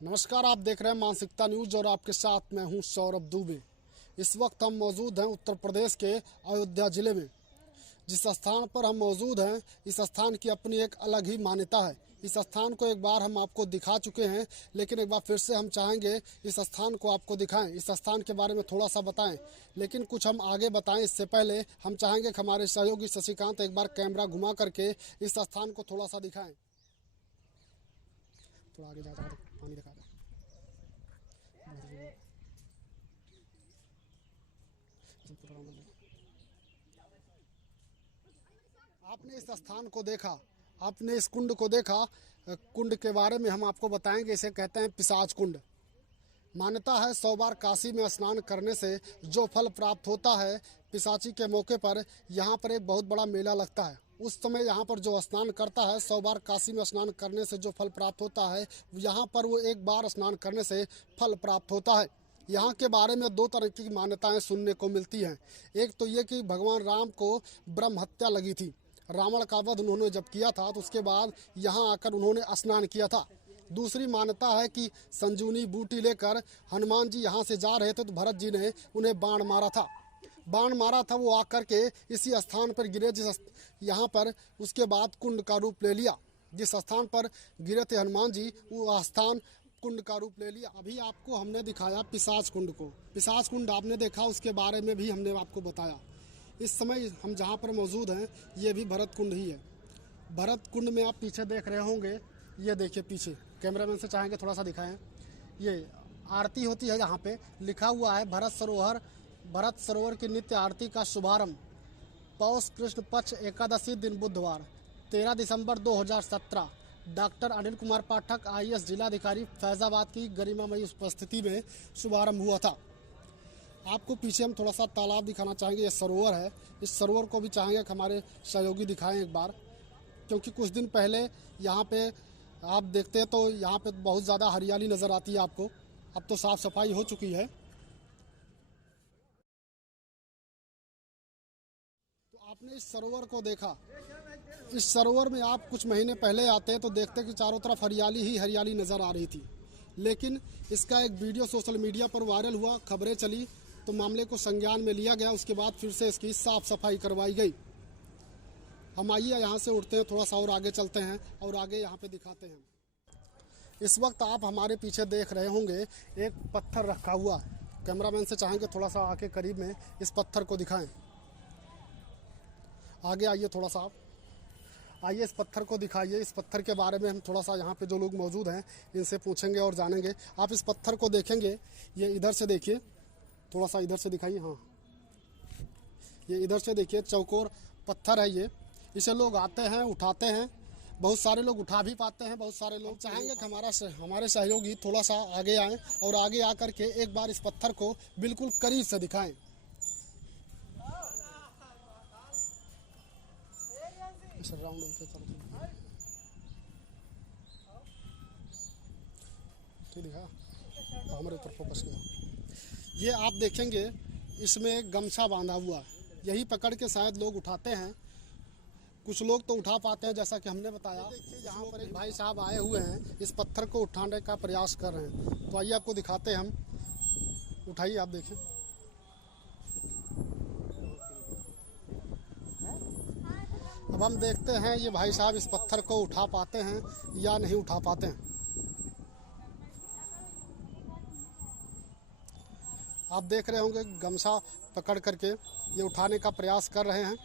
नमस्कार, आप देख रहे हैं मानसिकता न्यूज और आपके साथ मैं हूं सौरभ दुबे। इस वक्त हम मौजूद हैं उत्तर प्रदेश के अयोध्या जिले में। जिस स्थान पर हम मौजूद हैं, इस स्थान की अपनी एक अलग ही मान्यता है। इस स्थान को एक बार हम आपको दिखा चुके हैं, लेकिन एक बार फिर से हम चाहेंगे इस स्थान को आपको दिखाएं, इस स्थान के बारे में थोड़ा सा बताएं। लेकिन कुछ हम आगे बताएं इससे पहले हम चाहेंगे कि हमारे सहयोगी शशिकांत एक बार कैमरा घुमा करके इस स्थान को थोड़ा सा दिखाएं। थोड़ा आगे जाता है, पानी दिखा दो। आपने इस स्थान को देखा, आपने इस कुंड को देखा। कुंड के बारे में हम आपको बताएंगे। इसे कहते हैं पिशाच कुंड। मान्यता है 100 बार काशी में स्नान करने से जो फल प्राप्त होता है, पिशाची के मौके पर यहाँ पर एक बहुत बड़ा मेला लगता है। उस समय यहाँ पर जो स्नान करता है, 100 बार काशी में स्नान करने से जो फल प्राप्त होता है, यहाँ पर वो एक बार स्नान करने से फल प्राप्त होता है। यहाँ के बारे में 2 तरह की मान्यताएं सुनने को मिलती हैं। एक तो ये कि भगवान राम को ब्रह्म हत्या लगी थी, रावण का वध उन्होंने जब किया था तो उसके बाद यहाँ आकर उन्होंने स्नान किया था। दूसरी मान्यता है कि संजीवनी बूटी लेकर हनुमान जी यहाँ से जा रहे थे तो भरत जी ने उन्हें बाण मारा था। वो आकर के इसी स्थान पर गिरे, जिस यहाँ पर उसके बाद कुंड का रूप ले लिया। जिस स्थान पर गिरे थे हनुमान जी, वो स्थान कुंड का रूप ले लिया। अभी आपको हमने दिखाया पिशाच कुंड को। पिशाच कुंड आपने देखा, उसके बारे में भी हमने आपको बताया। इस समय हम जहाँ पर मौजूद हैं, ये भी भरत कुंड ही है। भरत कुंड में आप पीछे देख रहे होंगे, ये देखिए पीछे, कैमरामैन से चाहेंगे थोड़ा सा दिखाएं। ये आरती होती है, यहाँ पे लिखा हुआ है भरत सरोवर की नित्य आरती का शुभारंभ पौष कृष्ण पक्ष एकादशी दिन बुधवार 13 दिसंबर 2017 डॉक्टर अनिल कुमार पाठक IAS जिलाधिकारी फैजाबाद की गरिमामयी उपस्थिति में शुभारंभ हुआ था। आपको पीछे हम थोड़ा सा तालाब दिखाना चाहेंगे। ये सरोवर है, इस सरोवर को भी चाहेंगे कि हमारे सहयोगी दिखाएं एक बार, क्योंकि कुछ दिन पहले यहाँ पे आप देखते हैं तो यहाँ पे बहुत ज़्यादा हरियाली नज़र आती है आपको। अब तो साफ़ सफाई हो चुकी है। तो आपने इस सरोवर को देखा। इस सरोवर में आप कुछ महीने पहले आते हैं तो देखते कि चारों तरफ हरियाली ही हरियाली नज़र आ रही थी, लेकिन इसका एक वीडियो सोशल मीडिया पर वायरल हुआ, खबरें चली तो मामले को संज्ञान में लिया गया। उसके बाद फिर से इसकी साफ़ सफाई करवाई गई। हम आइए यहाँ से उठते हैं, थोड़ा सा और आगे चलते हैं और आगे यहाँ पे दिखाते हैं। इस वक्त आप हमारे पीछे देख रहे होंगे एक पत्थर रखा हुआ है। कैमरामैन से चाहेंगे थोड़ा सा आके करीब में इस पत्थर को दिखाएं। आगे आइए, थोड़ा सा आप आइए, इस पत्थर को दिखाइए। इस पत्थर के बारे में हम थोड़ा सा यहाँ पे जो लोग मौजूद हैं इनसे पूछेंगे और जानेंगे। आप इस पत्थर को देखेंगे, ये इधर से देखिए, थोड़ा सा इधर से दिखाइए। हाँ, ये इधर से देखिए, चौकोर पत्थर है ये। इसे लोग आते हैं, उठाते हैं। बहुत सारे लोग उठा भी पाते हैं, बहुत सारे लोग चाहेंगे कि हमारे सहयोगी थोड़ा सा आगे आएँ और आगे आकर के एक बार इस पत्थर को बिल्कुल करीब से दिखाएं। राउंड दिखा, हमारे ऊपर फोकस किया। ये आप देखेंगे इसमें गमछा बांधा हुआ है, यही पकड़ के शायद लोग उठाते हैं। कुछ लोग तो उठा पाते हैं, जैसा कि हमने बताया। देखिए यहाँ पर एक भाई साहब आए हुए हैं, इस पत्थर को उठाने का प्रयास कर रहे हैं। तो आइए आपको दिखाते हैं हम। उठाइए, आप देखें। अब हम देखते हैं ये भाई साहब इस पत्थर को उठा पाते हैं या नहीं उठा पाते हैं। आप देख रहे होंगे गमछा पकड़ करके ये उठाने का प्रयास कर रहे हैं।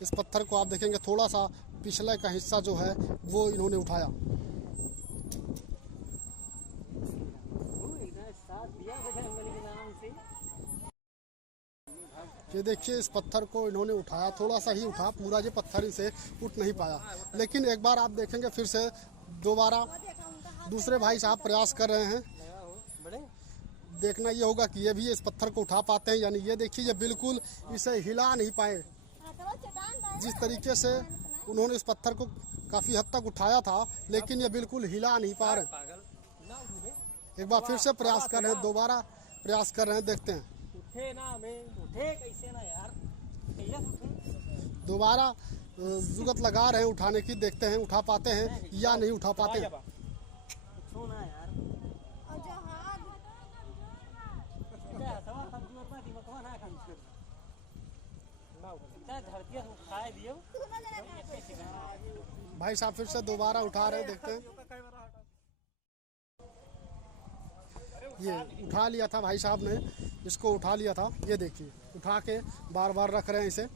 इस पत्थर को आप देखेंगे, थोड़ा सा पिछले का हिस्सा जो है वो इन्होंने उठाया। ये देखिए, इस पत्थर को इन्होंने उठाया, थोड़ा सा ही उठा, पूरा ये पत्थर इसे उठ नहीं पाया। लेकिन एक बार आप देखेंगे फिर से दोबारा दूसरे भाई साहब प्रयास कर रहे हैं। देखना ये होगा कि ये भी इस पत्थर को उठा पाते हैं यानी। ये देखिए, ये बिल्कुल इसे हिला नहीं पाए। जिस तरीके से उन्होंने इस पत्थर को काफ़ी हद तक उठाया था, लेकिन ये बिल्कुल हिला नहीं पा रहे। एक बार फिर से प्रयास कर रहे हैं, दोबारा प्रयास कर रहे हैं, देखते हैं। उठे कैसे ना यार, दोबारा जुगत लगा रहे हैं उठाने की, देखते हैं उठा पाते हैं या नहीं उठा पाते हैं। भाई साहब फिर से दोबारा उठा रहे हैं, देखते हैं। ये उठा लिया था भाई साहब ने, इसको उठा लिया था, ये देखिए उठा के बार बार रख रहे हैं इसे।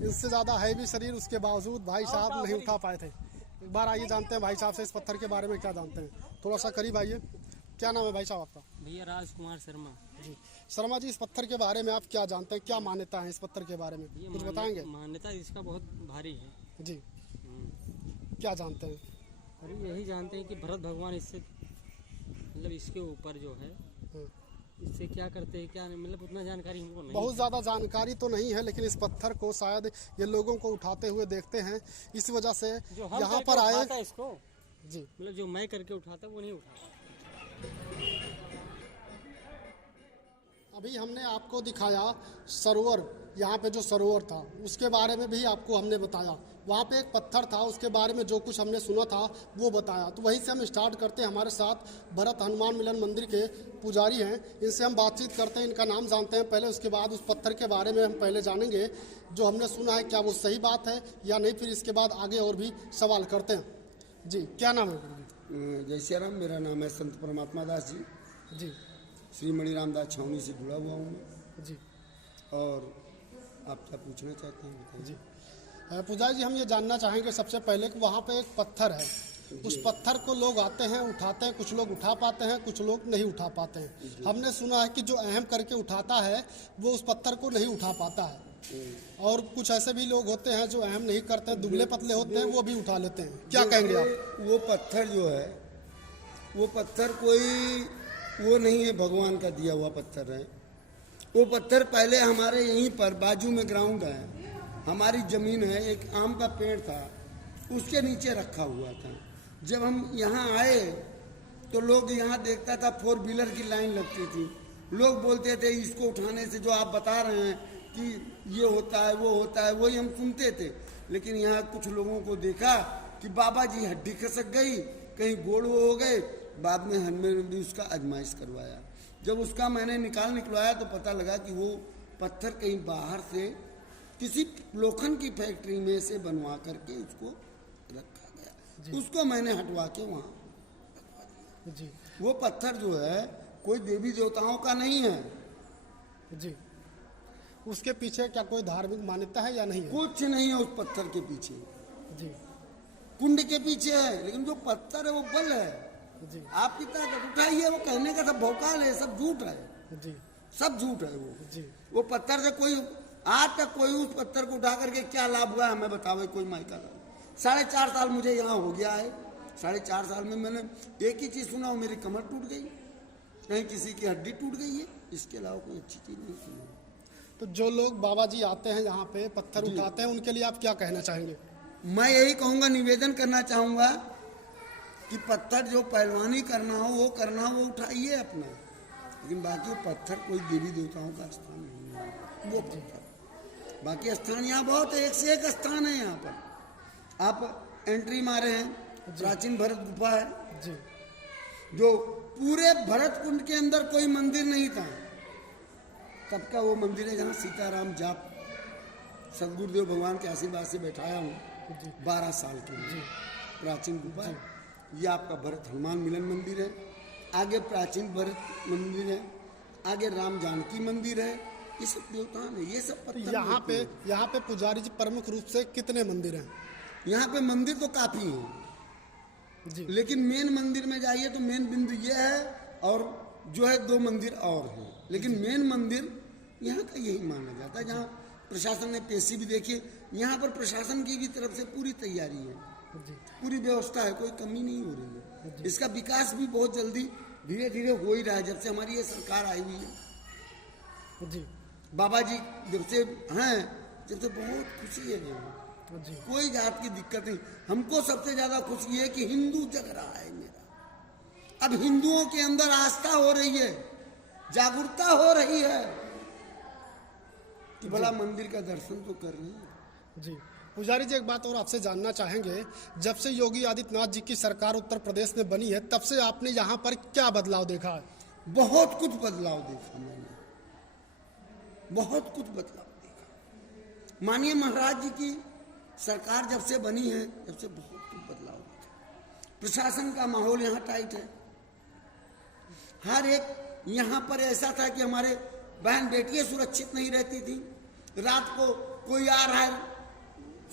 इससे ज़्यादा हैवी शरीर उसके बावजूद भाई साहब नहीं उठा पाए थे। एक बार आइए जानते हैं भाई साहब से इस पत्थर के बारे में क्या जानते हैं। थोड़ा सा करीब आइए। क्या नाम है भाई साहब आपका? भैया राजकुमार शर्मा। जी शर्मा जी, इस पत्थर के बारे में आप क्या जानते हैं, क्या मान्यता है इस पत्थर के बारे में, कुछ बताएंगे? मान्यता इसका बहुत भारी है जी, क्या जानते हैं? अरे यही जानते हैं कि भरत भगवान इससे मतलब इसके ऊपर जो है इससे क्या करते हैं क्या नहीं, मतलब उतना जानकारी हमको नहीं, बहुत ज़्यादा जानकारी तो नहीं है, लेकिन इस पत्थर को शायद ये लोगों को उठाते हुए देखते हैं, इस वजह से यहाँ पर आए। इसको जी मतलब जो मैं करके उठाता वो नहीं उठाता। अभी हमने आपको दिखाया सरोवर, यहाँ पे जो सरोवर था उसके बारे में भी आपको हमने बताया। वहाँ पे एक पत्थर था, उसके बारे में जो कुछ हमने सुना था वो बताया। तो वहीं से हम स्टार्ट करते हैं। हमारे साथ भरत हनुमान मिलन मंदिर के पुजारी हैं, इनसे हम बातचीत करते हैं, इनका नाम जानते हैं पहले, उसके बाद उस पत्थर के बारे में हम पहले जानेंगे जो हमने सुना है क्या वो सही बात है या नहीं, फिर इसके बाद आगे और भी सवाल करते हैं। जी क्या नाम है गुरु जी? जय श्री राम। मेरा नाम है संत परमात्मा दास जी। जी श्री मणि रामदास छावनी से जुड़ा हुआ हूँ मैं। जी और आप क्या पूछना चाहते हैं बताइए। जी पुजारी जी, हम ये जानना चाहेंगे सबसे पहले कि वहाँ पे एक पत्थर है, उस पत्थर को लोग आते हैं उठाते हैं, कुछ लोग उठा पाते हैं, कुछ लोग नहीं उठा पाते हैं। हमने सुना है कि जो अहम करके उठाता है वो उस पत्थर को नहीं उठा पाता है, और कुछ ऐसे भी लोग होते हैं जो अहम नहीं करते हैं, दुबले पतले होते हैं, वो भी उठा लेते हैं। क्या कहेंगे आप? वो पत्थर जो है, वो पत्थर कोई वो नहीं है, भगवान का दिया हुआ पत्थर है। वो पत्थर पहले हमारे यहीं पर बाजू में ग्राउंड है, हमारी ज़मीन है, एक आम का पेड़ था, उसके नीचे रखा हुआ था। जब हम यहाँ आए तो लोग यहाँ देखता था, 4 व्हीलर की लाइन लगती थी, लोग बोलते थे इसको उठाने से जो आप बता रहे हैं कि ये होता है वो होता है, वही हम सुनते थे। लेकिन यहाँ कुछ लोगों को देखा कि बाबा जी हड्डी खसक गई, कहीं गोड़ वो हो गए। बाद में हमने भी उसका आजमाइश करवाया। जब उसका मैंने निकलवाया तो पता लगा कि वो पत्थर कहीं बाहर से किसी लोखंड की फैक्ट्री में से बनवा करके उसको रखा गया। उसको मैंने हटवा के वहाँ रखवा दिया। वो पत्थर जो है कोई देवी देवताओं का नहीं है जी। उसके पीछे क्या कोई धार्मिक मान्यता है या नहीं है? कुछ नहीं है उस पत्थर के पीछे। जी कुंड के पीछे है, लेकिन जो पत्थर है वो बल है जी। आपकी ताकत उठाइए, वो कहने का सब भौकाल है, सब झूठ है जी, सब झूठ है। वो जी वो पत्थर से कोई आज तक कोई उस पत्थर को उठा करके क्या लाभ हुआ हमें बताओ कोई मायका लाभ। 4.5 साल मुझे यहाँ हो गया है। 4.5 साल में मैंने एक ही चीज़ सुना, मेरी कमर टूट गई, कहीं किसी की हड्डी टूट गई है, इसके अलावा कोई अच्छी चीज़ नहीं सुनी। तो जो लोग बाबा जी आते हैं यहाँ पे पत्थर उठाते हैं, उनके लिए आप क्या कहना चाहेंगे? मैं यही कहूँगा, निवेदन करना चाहूँगा कि पत्थर जो पहलवानी करना हो वो करना हो, वो उठाइए अपना, लेकिन बाकी पत्थर कोई देवी देवताओं का स्थान नहीं है वो पत्थर। बाकी स्थान यहाँ बहुत है, एक से एक स्थान है यहाँ पर। आप एंट्री मारे हैं, प्राचीन भरत गुफा है जी, जो पूरे भरत कुंड के अंदर कोई मंदिर नहीं था, तब का वो मंदिर है जहाँ सीताराम जाप सदगुरुदेव भगवान के आशीर्वाद से बैठाया हूँ 12 साल के लिए। प्राचीन गुफा है। ये आपका भरत हनुमान मिलन मंदिर है, आगे प्राचीन भरत मंदिर है, आगे राम जानकी मंदिर है, ये सब देवता है, ये सब पत्थर। यहाँ पे पुजारी जी प्रमुख रूप से कितने मंदिर हैं? यहाँ पे मंदिर तो काफी हैं जी, लेकिन मेन मंदिर में जाइए तो मेन बिंदु ये है, और जो है 2 मंदिर और हैं, लेकिन मेन मंदिर यहाँ का यही माना जाता है। जहाँ प्रशासन ने पेशी भी देखी, यहाँ पर प्रशासन की भी तरफ से पूरी तैयारी है, पूरी व्यवस्था है, कोई कमी नहीं हो रही है। इसका विकास भी बहुत जल्दी धीरे धीरे हो ही रहा है, जब से हमारी ये सरकार आई हुई है जी। बाबा जी जब से हैं, जब से बहुत खुशी है यहाँ जी, कोई जात की दिक्कत नहीं। हमको सबसे ज्यादा खुशी है कि हिंदू जग रहा है मेरा। अब हिंदुओं के अंदर आस्था हो रही है, जागरूकता हो रही है कि भला मंदिर का दर्शन तो कर रहे हैं। जी पुजारी जी, एक बात और आपसे जानना चाहेंगे, जब से योगी आदित्यनाथ जी की सरकार उत्तर प्रदेश में बनी है, तब से आपने यहाँ पर क्या बदलाव देखा है? बहुत कुछ बदलाव देखा मैंने, बहुत कुछ बदलाव देखा। माननीय महाराज जी की सरकार जब से बनी है, जब से बहुत कुछ बदलाव हुआ है। प्रशासन का माहौल यहाँ टाइट है। हर एक यहाँ पर ऐसा था कि हमारे बहन बेटियां सुरक्षित नहीं रहती थी। रात को कोई आ रहा है,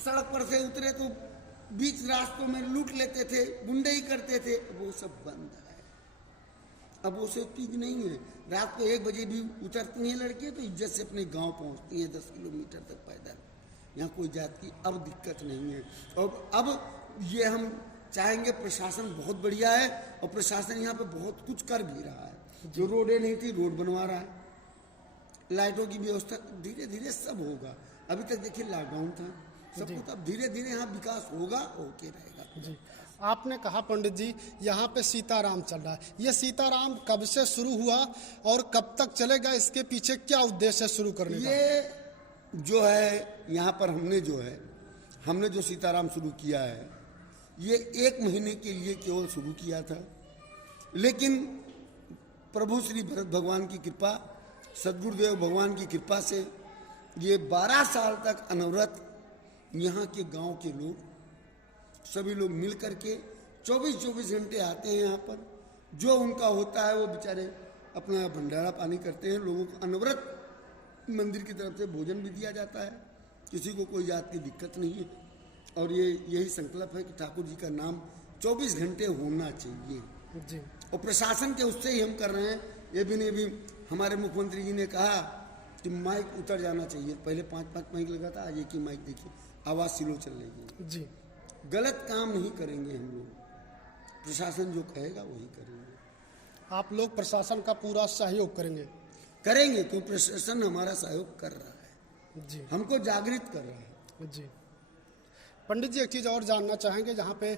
सड़क पर से उतरे तो बीच रास्तों में लूट लेते थे, गुंडे ही करते थे। वो सब बंद है। अब वो सब चीज नहीं है। रात को 1 बजे भी उतरती हैं लड़कियां तो इज्जत से अपने गांव पहुंचती हैं 10 किलोमीटर तक पैदल। यहाँ कोई जात की अब दिक्कत नहीं है। और अब ये हम चाहेंगे, प्रशासन बहुत बढ़िया है और प्रशासन यहाँ पे बहुत कुछ कर भी रहा है। जो रोडें नहीं थी रोड बनवा रहा है, लाइटों की व्यवस्था, धीरे धीरे सब होगा। अभी तक देखिए लॉकडाउन था, सब कुछ। अब धीरे धीरे यहाँ विकास होगा, होके रहेगा। जी, आपने कहा पंडित जी यहाँ पे सीताराम चल रहा है। ये सीताराम कब से शुरू हुआ और कब तक चलेगा? इसके पीछे क्या उद्देश्य है शुरू करने का? ये जो है यहाँ पर हमने जो सीताराम शुरू किया है, ये 1 महीने के लिए केवल शुरू किया था। लेकिन प्रभु श्री भरत भगवान की कृपा, सदगुरुदेव भगवान की कृपा से ये 12 साल तक अनवरत यहाँ के गांव के लोग, सभी लोग मिल करके 24-24 घंटे आते हैं यहाँ पर। जो उनका होता है वो बेचारे अपना भंडारा पानी करते हैं। लोगों को अनवरत मंदिर की तरफ से भोजन भी दिया जाता है। किसी को कोई जात की दिक्कत नहीं है। और ये यही संकल्प है कि ठाकुर जी का नाम 24 घंटे होना चाहिए। जी, और प्रशासन के उससे ही हम कर रहे हैं। ये भी नहीं, भी हमारे मुख्यमंत्री जी ने कहा कि माइक उतर जाना चाहिए। पहले 5-5 माइक लगा था, आज एक ही माइक देखिए, आवाज़ स्लो चल रही है। जी, गलत काम नहीं करेंगे हम लोग, प्रशासन जो कहेगा वही करेंगे। आप लोग प्रशासन का पूरा सहयोग करेंगे? क्योंकि प्रशासन हमारा सहयोग कर रहा है, जी, हमको जागृत कर रहा है। जी। पंडित जी एक चीज़ और जानना चाहेंगे, जहाँ पे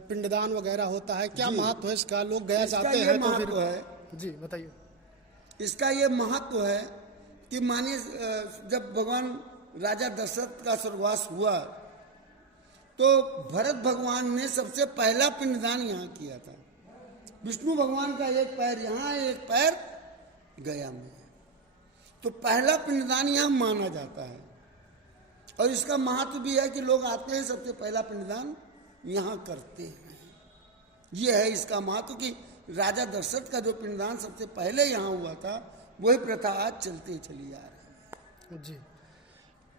पिंडदान वगैरह होता है, क्या महत्व है इसका? लोग गया इसका जाते ये हैं तो महत्व फिर है, जी बताइए। इसका ये महत्व है कि मानिए जब भगवान राजा दशरथ का स्वर्गवास हुआ तो भरत भगवान ने सबसे पहला पिंडदान यहाँ किया था। विष्णु भगवान का एक पैर यहाँ, एक पैर गया में है, तो पहला पिंडदान यहाँ माना जाता है। और इसका महत्व भी है कि लोग आते हैं, सबसे पहला पिंडदान यहाँ करते हैं। ये है इसका महत्व कि राजा दशरथ का जो पिंडदान सबसे पहले यहाँ हुआ था, वही प्रथा आज चलते चली आ रही है। जी,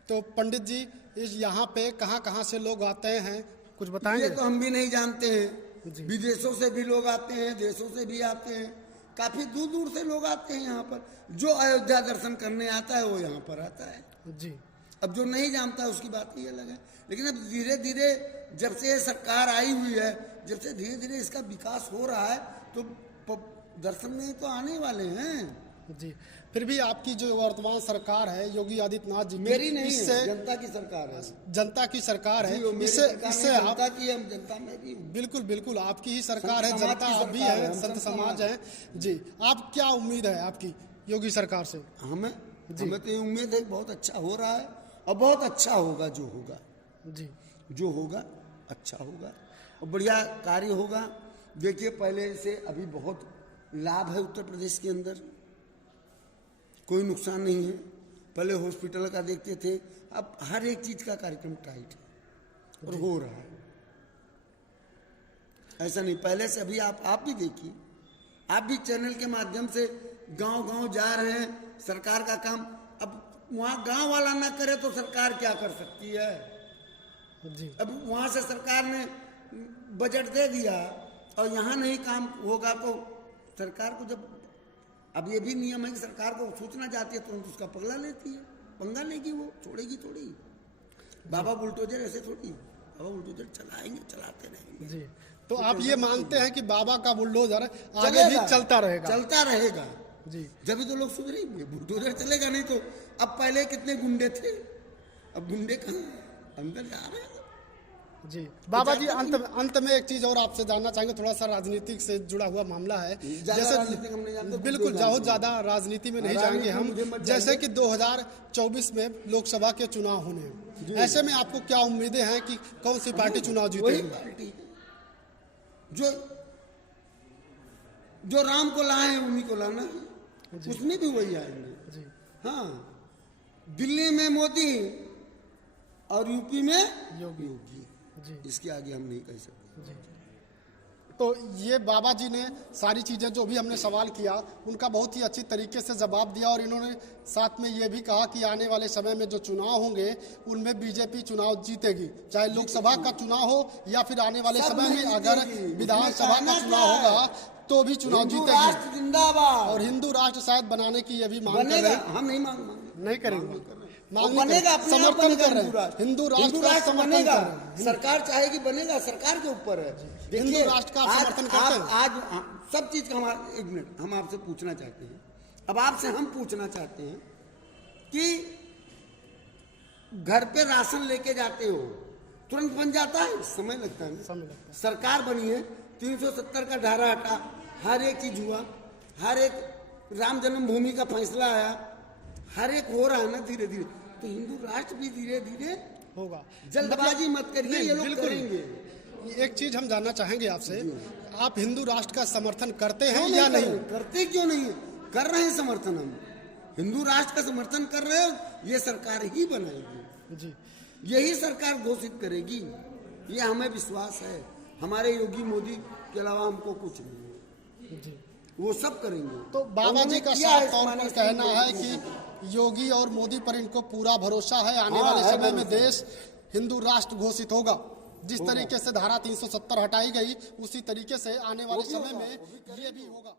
तो पंडित जी इस यहाँ पे कहाँ से लोग आते हैं, कुछ बताएंगे? ये तो हम भी नहीं जानते हैं। जी। विदेशों से भी लोग आते हैं, देशों से भी आते हैं, काफी दूर दूर से लोग आते हैं यहाँ पर। जो अयोध्या दर्शन करने आता है वो यहाँ पर आता है। जी, अब जो नहीं जानता उसकी बात ही अलग है। लेकिन अब धीरे धीरे जब से ये सरकार आई हुई है, जब से धीरे धीरे इसका विकास हो रहा है, तो दर्शन में तो आने वाले हैं। जी। फिर भी आपकी जो वर्तमान सरकार है योगी आदित्यनाथ जी की, मेरी नहीं इससे है, जनता की सरकार है। जनता की सरकार है, जी, वो मेरी इससे सरकार इससे नहीं, आप जनता की है, जनता मेरी हूँ। बिल्कुल बिल्कुल आपकी ही सरकार है, संत समाज जनता की आप भी सरकार है, है, हम संत संत समाज समाज है। जी, आप क्या उम्मीद है आपकी योगी सरकार से? हमें तो ये उम्मीद है बहुत अच्छा हो रहा है और बहुत अच्छा होगा। जो होगा, जी, जो होगा अच्छा होगा और बढ़िया कार्य होगा। देखिए पहले से अभी बहुत लाभ है उत्तर प्रदेश के अंदर, कोई नुकसान नहीं है। पहले हॉस्पिटल का देखते थे, अब हर एक चीज का कार्यक्रम टाइट है और हो रहा है। ऐसा नहीं, पहले से अभी आप भी देखिए, आप भी चैनल के माध्यम से गांव-गांव जा रहे हैं। सरकार का काम अब वहाँ गांव वाला ना करे तो सरकार क्या कर सकती है? जी, अब वहाँ से सरकार ने बजट दे दिया और यहाँ नहीं काम होगा तो सरकार को जब, अब ये भी नियम है कि सरकार को सूचना जाती है तुरंत तो उसका पगला लेती है, पंगा लेगी, वो छोड़ेगी थोड़ी। बाबा बुलडोजर ऐसे थोड़ी, बाबा बुलडोजर चलाएंगे, चलाते रहेंगे। जी, तो आप ये मानते हैं कि बाबा का बुलडोजर आगे भी चलता रहेगा? चलता रहेगा जी, जब भी तो लोग सुधरेंगे। बुलडोजर चलेगा नहीं तो, अब पहले कितने गुंडे थे, अब गुंडे कहाँ अंदर जा रहे हैं। जी, बाबा जी अंत में एक चीज और आपसे जानना चाहेंगे, थोड़ा सा राजनीतिक से जुड़ा हुआ मामला है। राजनीतिक हम नहीं जानते, बिल्कुल बहुत ज्यादा राजनीति में नहीं जाएंगे हम। जैसे कि 2024 में लोकसभा के चुनाव होने हैं, ऐसे में आपको क्या उम्मीदें हैं कि कौन सी पार्टी चुनाव वही जीतेगी? पार्टी जो राम को लाए हैं उन्हीं को लाना है, उसमें भी वही आएंगे। जी, हाँ, दिल्ली में मोदी और यूपी में योगी। योगी। जी इसके आगे हम नहीं कह सकते। जी। तो ये बाबा जी ने सारी चीज़ें जो भी हमने सवाल किया उनका बहुत ही अच्छी तरीके से जवाब दिया, और इन्होंने साथ में ये भी कहा कि आने वाले समय में जो चुनाव होंगे उनमें बीजेपी चुनाव जीतेगी, चाहे लोकसभा का चुनाव हो या फिर आने वाले सब समय में नहीं अगर जीतेगी। विधानसभा का कहना चुनाव क्या है? होगा तो भी चुनाव हिंदू जीतेगी। राष्ट्र जिंदाबाद। और हिंदू राष्ट्र शायद बनाने की ये भी मांग कर बनेगा, रहे हैं। हम नहीं मांगे, नहीं करेंगे, वो मांग नहीं बनेगा, करेंगे, अपने आप समर्थन बनेगा कर रहे हैं। हिंदू राष्ट्र का समर्थन बनेगा। कर रहे हैं। सरकार चाहेगी बनेगा, सरकार के ऊपर है। देखिए, हिंदू राष्ट्र का आज- समर्थन करते हैं। आज सब चीज का हमारा, एक मिनट, हम आपसे पूछना चाहते हैं, अब आपसे हम पूछना चाहते हैं कि घर पे राशन लेके जाते हो, तुरंत बन जाता है? समय लगता है ना? समय लगता है। सरकार बनी है, 370 का धारा हटा, हर एक चीज हुआ, हर एक राम जन्मभूमि का फैसला आया, हर एक हो रहा है ना धीरे धीरे। तो हिंदू राष्ट्र भी धीरे धीरे होगा। जल्दबाजी मत करिए, नहीं, ये लोग बिल्कुल। करेंगे। एक चीज हम जानना चाहेंगे आपसे, आप हिंदू राष्ट्र का समर्थन करते हैं क्यों या नहीं नहीं? करते? क्यों नहीं कर रहे हैं समर्थन? हम हिंदू राष्ट्र का समर्थन कर रहे हो, ये सरकार ही बनाएगी, जी यही सरकार घोषित करेगी, ये हमें विश्वास है। हमारे योगी मोदी के अलावा हमको कुछ नहीं है, जी। वो सब करेंगे। तो बाबा जी का किया है साफ इस तौर मानव पर कहना है कि योगी और मोदी पर इनको पूरा भरोसा है, आने हाँ, वाले है समय में भरोसा। देश हिंदू राष्ट्र घोषित होगा। जिस तरीके से धारा 370 हटाई गई उसी तरीके से आने वाले समय में ये भी होगा।